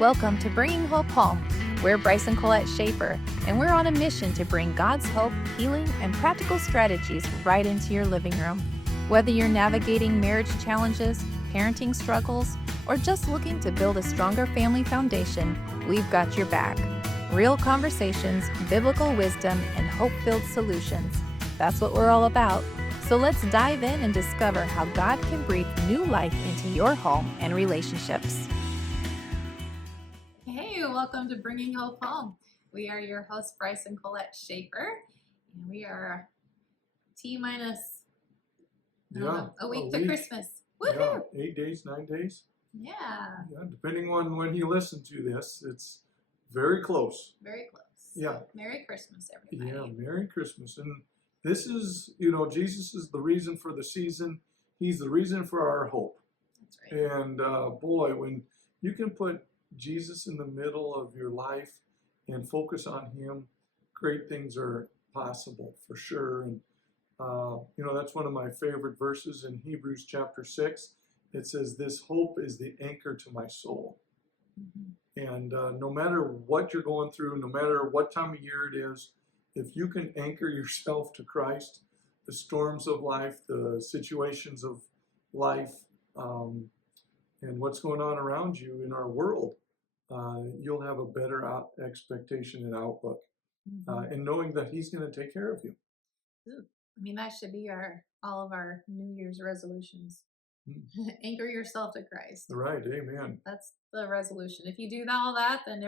Welcome to Bringing Hope Home. We're Bryce and Colette Schaffer, and we're on a mission to bring God's hope, healing, and practical strategies right into your living room. Whether you're navigating marriage challenges, parenting struggles, or just looking to build a stronger family foundation, we've got your back. Real conversations, biblical wisdom, and hope-filled solutions. That's what we're all about. So let's dive in and discover how God can breathe new life into your home and relationships. Hey, welcome to Bringing Hope Home. We are your hosts, Bryce and Colette Schaffer, and we are T-minus a week to Christmas. Woohoo! Yeah, 8 days, 9 days. Yeah, Depending on when you listen to this, it's very close. very close. Yeah. Merry Christmas, everybody. Yeah, Merry Christmas. And this is, Jesus is the reason for the season. He's the reason for our hope. That's right. And boy, when you can put Jesus in the middle of your life and focus on Him, great things are possible for sure. And that's one of my favorite verses in Hebrews chapter 6. It says, "This hope is the anchor to my soul." Mm-hmm. And no matter what you're going through, no matter what time of year it is, if you can anchor yourself to Christ, the storms of life, the situations of life, and what's going on around you in our world, you'll have a better expectation and outlook, and knowing that He's going to take care of you. I mean, that should be all of our New Year's resolutions. Anchor yourself to Christ. Right, amen. That's the resolution. If you do all that, then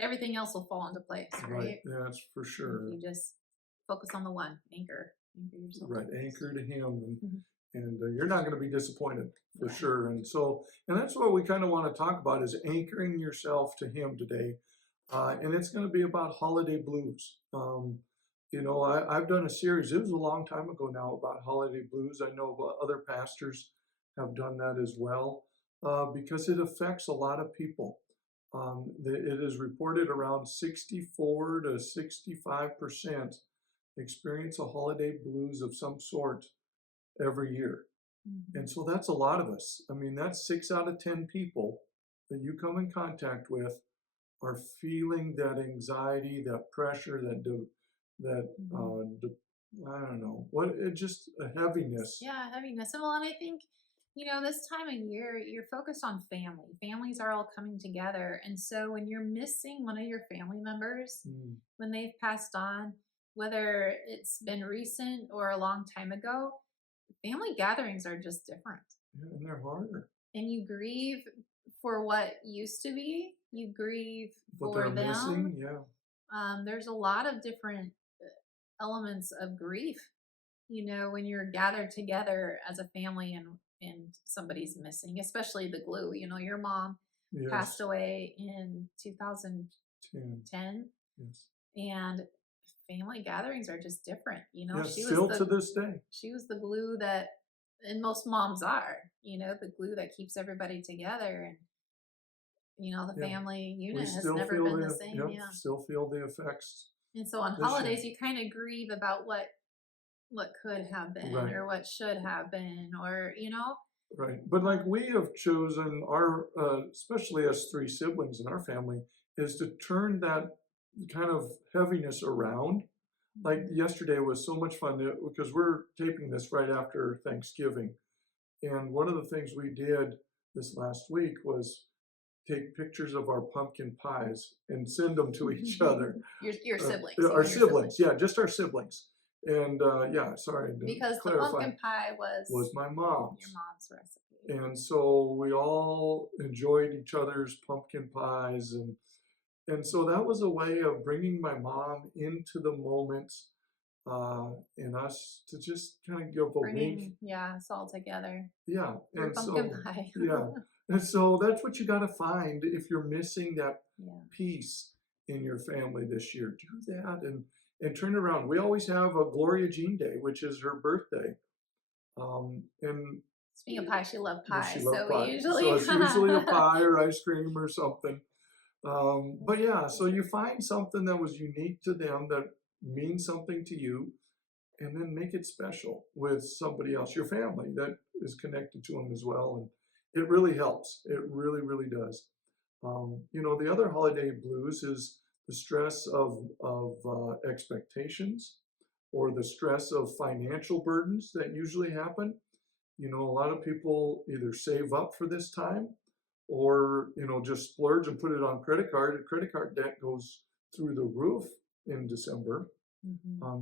everything else will fall into place, right? That's for sure. If you just focus on the one, anchor yourself. Right, anchor to Him, and you're not going to be disappointed for sure. And that's what we kind of want to talk about, is anchoring yourself to Him today. And it's going to be about holiday blues. I've done a series, it was a long time ago now, about holiday blues. I know other pastors have done that as well, because it affects a lot of people. It is reported around 64 to 65% experience a holiday blues of some sort every year. And so that's a lot of us. I mean, that's 6 out of 10 people that you come in contact with are feeling that anxiety, that pressure, I don't know, just a heaviness. Yeah, heaviness. And I think, this time of year, you're focused on family. Families are all coming together. And so when you're missing one of your family members, when they've passed on, whether it's been recent or a long time ago, family gatherings are just different. Yeah, and they're harder. And you grieve for what used to be. You grieve What for they're them. missing, yeah. There's a lot of different elements of grief, when you're gathered together as a family and somebody's missing, especially the glue. Your mom passed away in 2010. Yes. And family gatherings are just different. She still to this day. She was the glue and most moms are, the glue that keeps everybody together. And, the family unit has never been the same. Still feel the effects. And so on holidays, you kind of grieve about what could have been, or what should have been, or, Right. But like we have chosen our, especially us 3 siblings in our family, is to turn that kind of heaviness around. Like yesterday was so much fun because we're taping this right after Thanksgiving. And one of the things we did this last week was take pictures of our pumpkin pies and send them to each other. Your siblings. Our siblings. Yeah, just our siblings. And sorry. Because the pumpkin pie was my mom's. Your mom's recipe. And so we all enjoyed each other's pumpkin pies. And so that was a way of bringing my mom into the moment, and us to just kind of give a wink. Yeah, us all together. Yeah. And pumpkin pie. Yeah. And so that's what you got to find if you're missing that peace in your family this year. Do that and turn it around. We always have a Gloria Jean Day, which is her birthday. And speaking of pie, she loved pie. She loved pie. It's usually a pie or ice cream or something. But yeah, so you find something that was unique to them that means something to you, and then make it special with somebody else, your family that is connected to them as well. And it really helps. It really, really does. The other holiday blues is the stress of expectations or the stress of financial burdens that usually happen. A lot of people either save up for this time or, just splurge and put it on credit card. And credit card debt goes through the roof in December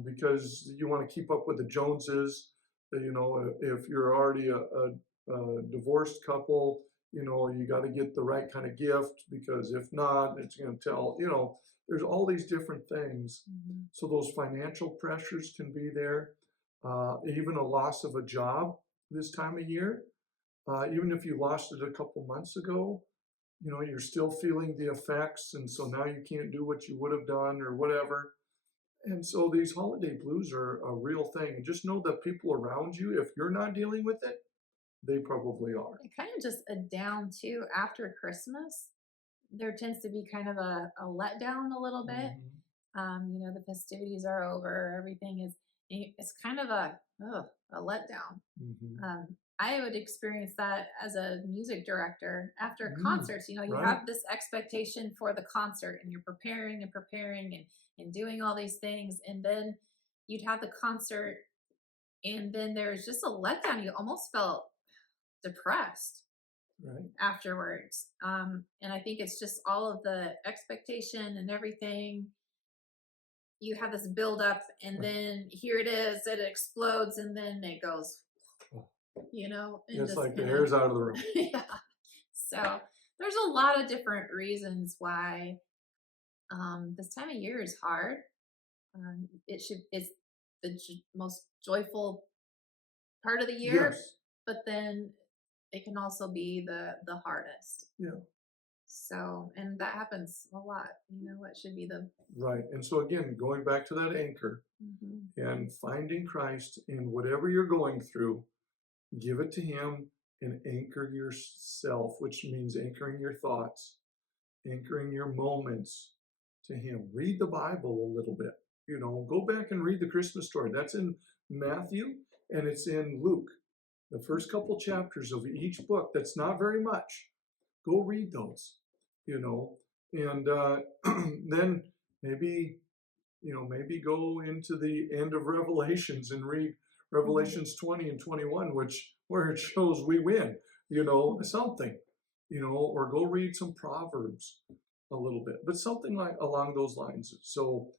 because you want to keep up with the Joneses. If you're already a divorced couple, you got to get the right kind of gift because if not, it's going to tell, there's all these different things. So those financial pressures can be there. Even a loss of a job this time of year. Even if you lost it a couple months ago, you're still feeling the effects. And so now you can't do what you would have done or whatever. And so these holiday blues are a real thing. And just know that people around you, if you're not dealing with it, they probably are. And kind of just a down too after Christmas. There tends to be kind of a letdown a little bit. The festivities are over. Everything is, it's kind of a letdown. I would experience that as a music director after concerts. You Right. have this expectation for the concert and you're preparing and doing all these things. And then you'd have the concert and then there's just a letdown. You almost felt depressed Right. afterwards. And I think it's just all of the expectation and everything. You have this build up and then here it is, it explodes and then it goes, and It's just like the kinda- air's out of the room. yeah. So there's a lot of different reasons why this time of year is hard. It's the most joyful part of the year, Yes. but then it can also be the hardest. Yeah. So, and that happens a lot. What should be the Right. And so again, going back to that anchor and finding Christ in whatever you're going through, give it to him and anchor yourself, which means anchoring your thoughts, anchoring your moments to him. Read the Bible a little bit. Go back and read the Christmas story. That's in Matthew and it's in Luke. The first couple chapters of each book, that's not very much. Go read those, and then maybe go into the end of Revelations and read Revelations 20 and 21, where it shows we win, something, or go read some Proverbs a little bit, but something like along those lines. So,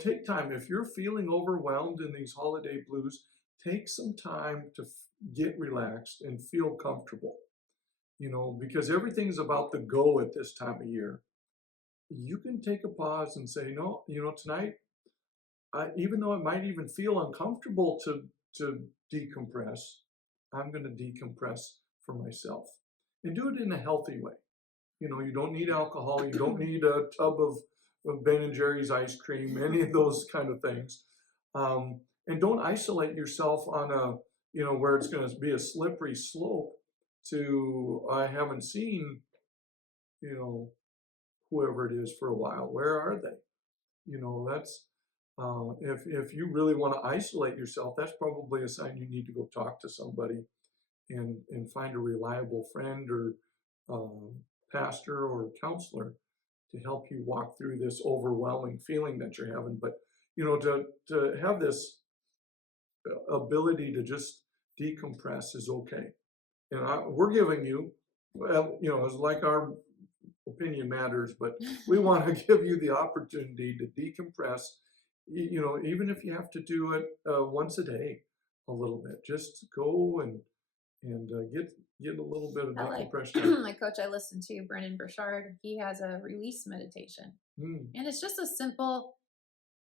take time. If you're feeling overwhelmed in these holiday blues, take some time to get relaxed and feel comfortable, because everything's about the go at this time of year. You can take a pause and say, no, tonight, even though it might even feel uncomfortable to decompress, I'm going to decompress for myself and do it in a healthy way. You don't need alcohol. You don't need a tub of Ben and Jerry's ice cream, any of those kind of things. And don't isolate yourself on where it's going to be a slippery slope to, I haven't seen, whoever it is for a while. Where are they? That's, if you really want to isolate yourself, that's probably a sign you need to go talk to somebody and find a reliable friend or pastor or counselor to help you walk through this overwhelming feeling that you're having. But, to have this ability to just decompress is okay. And we're giving you, it's like our opinion matters, but we want to give you the opportunity to decompress, even if you have to do it once a day, a little bit. Just go and get a little bit of decompression. My coach I listen to, Brennan Burchard, he has a release meditation. And it's just a simple,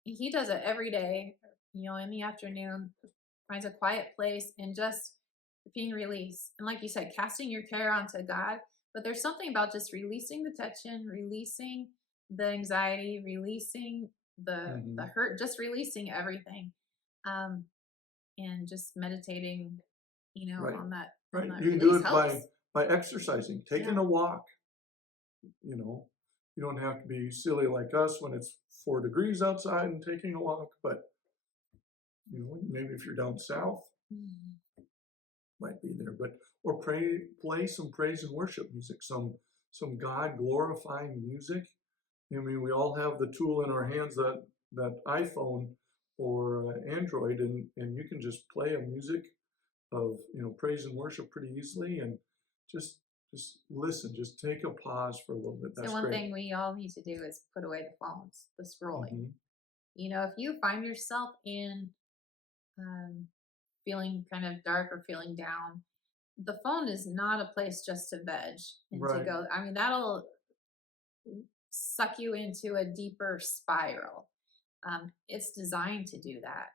he does it every day, in the afternoon, finds a quiet place and just being released. And like you said, casting your care onto God. But there's something about just releasing the tension, releasing the anxiety, releasing the hurt, just releasing everything. And just meditating, Right. on that. Right. On that You can do release it helps. by exercising, taking a walk. You don't have to be silly like us when it's 4 degrees outside and taking a walk, but maybe if you're down south, might be there. But or play some praise and worship music, some some God glorifying music. I mean, we all have the tool in our hands, that iPhone or Android, and you can just play a music of, praise and worship pretty easily, and just listen, just take a pause for a little bit. That's So one great. thing we all need to do is put away the phones, the scrolling. Mhm. If you find yourself in feeling kind of dark or feeling down, the phone is not a place just to veg and to Right. go. I mean, that'll suck you into a deeper spiral. It's designed to do that.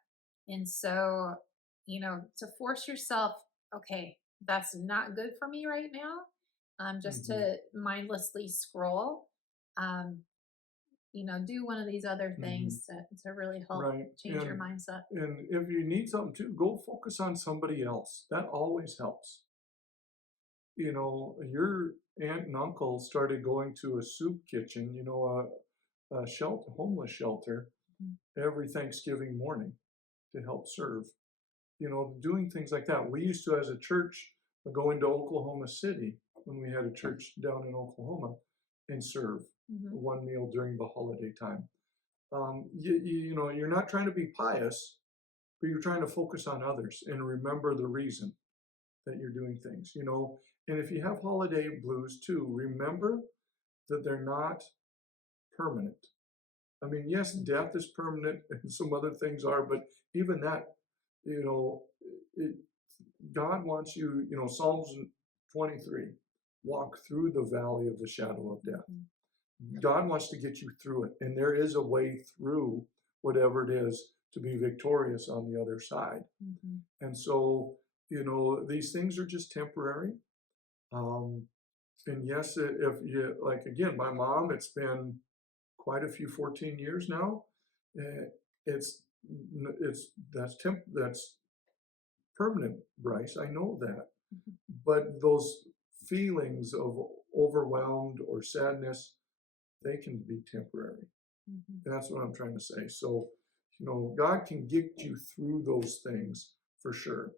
And so, to force yourself, okay, that's not good for me right now, just Mhm. to mindlessly scroll, do one of these other Mhm. things to really help Right. change your mindset. And if you need something too, go focus on somebody else. That always helps. Your aunt and uncle started going to a soup kitchen, a shelter, homeless shelter, Mhm. every Thanksgiving morning to help serve. Doing things like that. We used to, as a church, go into Oklahoma City when we had a church down in Oklahoma and serve Mhm. one meal during the holiday time. You're not trying to be pious, but you're trying to focus on others and remember the reason that you're doing things. And if you have holiday blues too, remember that they're not permanent. I mean, yes, death is permanent and some other things are, but even that, you know, it, God wants you, Psalms 23, walk through the valley of the shadow of death. God wants to get you through it. And there is a way through whatever it is to be victorious on the other side. Mhm. And so, these things are just temporary. Um, and yes, if you, like, again, my mom, it's been quite a few 14 years now. Uh, it's, that's permanent, Bryce. I know that. Mhm. But those feelings of overwhelmed or sadness, they can be temporary. Mhm. And that's what I'm trying to say. So, God can get you through those things for sure.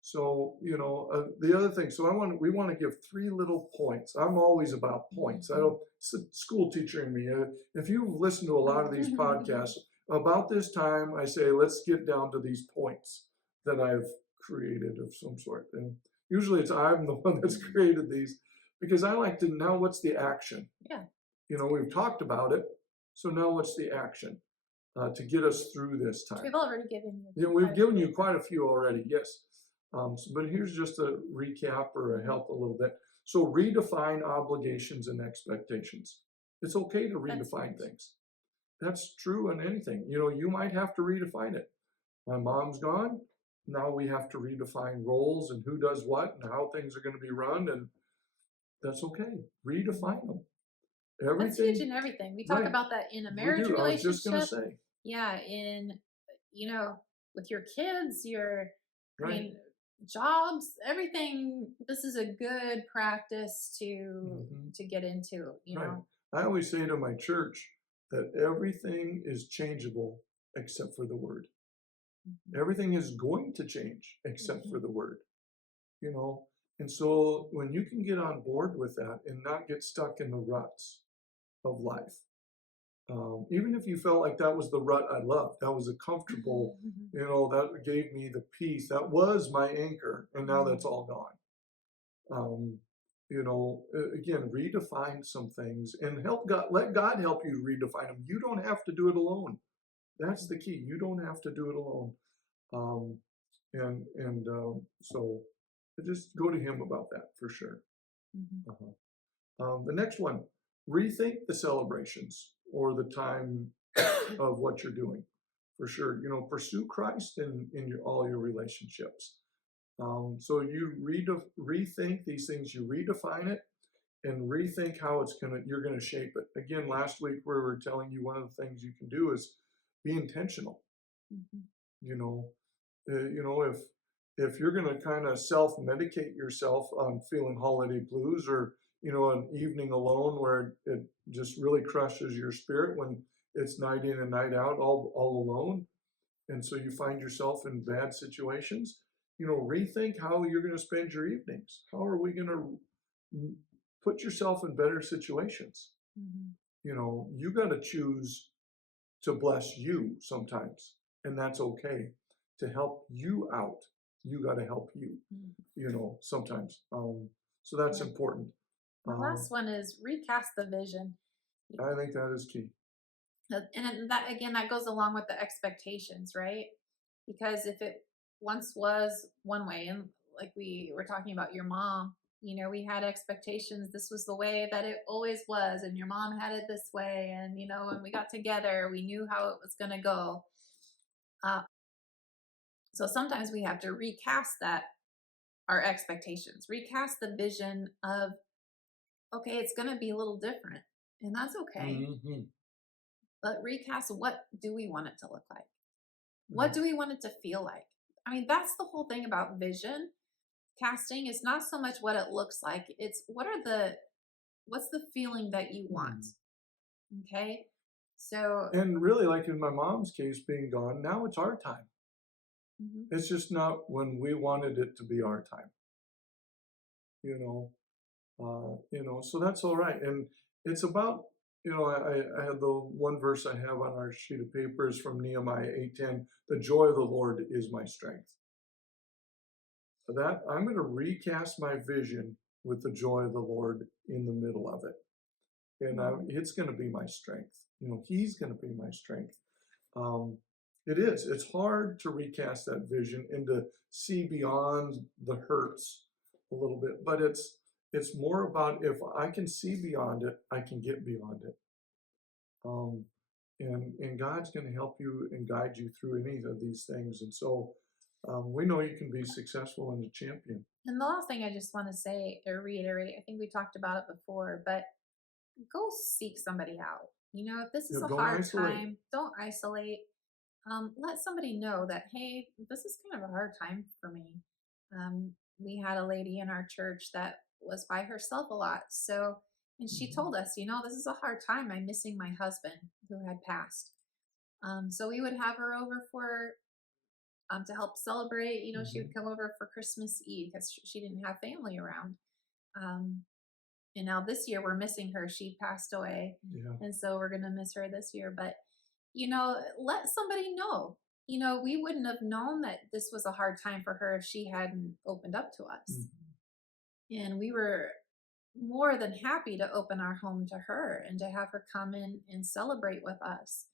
So, the other thing, so we want to give 3 little points. I'm always about points. I don't, school teacher in me. If you've listened to a lot of these podcasts, about this time, I say, let's get down to these points that I've created of some sort. And usually I'm the one that's created these because I like to know what's the action. Yeah. We've talked about it. So now what's the action to get us through this time? We've already given you. Yeah, we've given you quite a few already, yes. But here's just a recap or a help a little bit. So redefine obligations and expectations. It's okay to redefine things. That's true in anything. You might have to redefine it. My mom's gone. Now we have to redefine roles and who does what and how things are going to be run, and that's okay. Redefine them. That's huge in everything. We talk Right. about that in a We marriage do. I was just going to relationship. say. Yeah, with your kids, I Right. mean, jobs, everything. This is a good practice Mhm. to get into. Right. I always say to my church that everything is changeable except for the word. Mhm. Everything is going to change except for the word, And so when you can get on board with that and not get stuck in the ruts of life, even if you felt like that was the rut I loved, that was a comfortable, that gave me the peace, that was my anchor, and now that's all gone. Again, redefine some things and let God help you redefine them. You don't have to do it alone. That's the key. You don't have to do it alone. Um, so just go to Him about that for sure. Mhm. The next one, rethink the celebrations or the time of what you're doing for sure. Pursue Christ in all your relationships. So you rethink these things, you redefine it, and rethink how you're gonna shape it. Again, last week we were telling you one of the things you can do is be intentional. Mhm. You know, if you're gonna kind of self-medicate yourself on feeling holiday blues, or an evening alone where it just really crushes your spirit when it's night in and night out, all alone, and so you find yourself in bad situations, rethink how you're going to spend your evenings. How are we going to put yourself in better situations. Mm-hmm. You know, you got to choose to bless you sometimes, and that's okay. To help you out, you got to help you, you know, sometimes. So that's important. The last one is recast the vision. I think that is key. And that, again, that goes along with the expectations, right? Because if it once was one way, and like we were talking about your mom, you know, we had expectations. This was the way that it always was, and your mom had it this way. And, you know, when we got together, we knew how it was going to go. So sometimes we have to recast our expectations, recast the vision of, okay, it's going to be a little different, and that's okay. Mm-hmm. But recast, what do we want it to look like? What do we want it to feel like? I mean, that's the whole thing about vision casting. Is not so much what it looks like. It's what's the feeling that you want? Okay. So, and really, like in my mom's case being gone, now it's our time. It's just not when we wanted it to be our time. You know, so that's all right. And it's about, you know, I have the one verse I have on our sheet of paper is from Nehemiah 8:10. The joy of the Lord is my strength. That I'm going to recast my vision with the joy of the Lord in the middle of it. And it's going to be my strength. You know, He's going to be my strength. It is. It's hard to recast that vision and to see beyond the hurts a little bit, but it's more about if I can see beyond it, I can get beyond it. And God's going to help you and guide you through any of these things. And so we know you can be successful and a champion. And the last thing I just want to say or reiterate, I think we talked about it before, but go seek somebody out. You know, if this is a hard time, don't isolate. Let somebody know that, hey, this is kind of a hard time for me. We had a lady in our church that was by herself a lot. So, and she told us, you know, this is a hard time. I'm missing my husband who had passed. So we would have her over to help celebrate. You know, she would come over for Christmas Eve because she didn't have family around. And now this year we're missing her. She passed away. Yeah. And so we're going to miss her this year. But, you know, let somebody know. You know, we wouldn't have known that this was a hard time for her if she hadn't opened up to us. And we were more than happy to open our home to her and to have her come in and celebrate with us.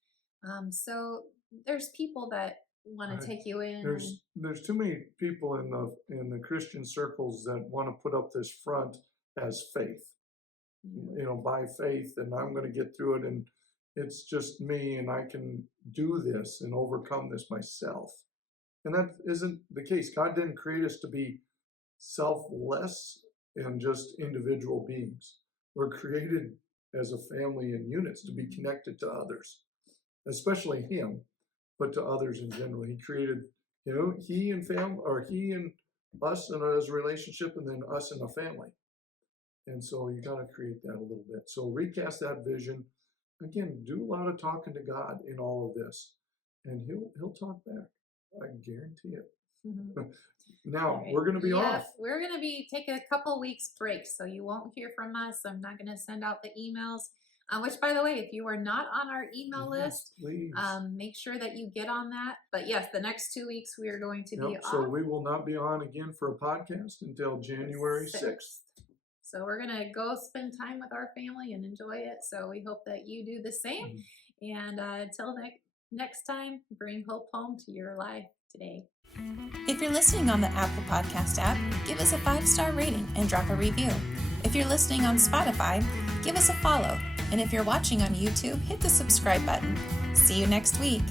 So there's people that want to take you in. There's too many people in the Christian circles that want to put up this front as faith. You know, by faith, and I'm going to get through it, and it's just me, and I can do this and overcome this myself. And that isn't the case. God didn't create us to be selfless and just individual beings. We're created as a family and units to be connected to others, especially Him, but to others in general. He created, you know, He and family, or He and us and as a relationship, and then us and a family. And so you got to create that a little bit. So recast that vision. Again, do a lot of talking to God in all of this, and He'll talk back. I guarantee it. Now, we're going to be off. We're going to be taking a couple weeks break, so you won't hear from us. I'm not going to send out the emails, which, by the way, if you are not on our email list, make sure that you get on that. But yes, the next 2 weeks we are going to be off. So we will not be on again for a podcast until January 6th. So we're going to go spend time with our family and enjoy it. So we hope that you do the same. And until next time, bring hope home to your life today. If you're listening on the Apple Podcast app, give us a 5-star rating and drop a review. If you're listening on Spotify, give us a follow. And if you're watching on YouTube, hit the subscribe button. See you next week.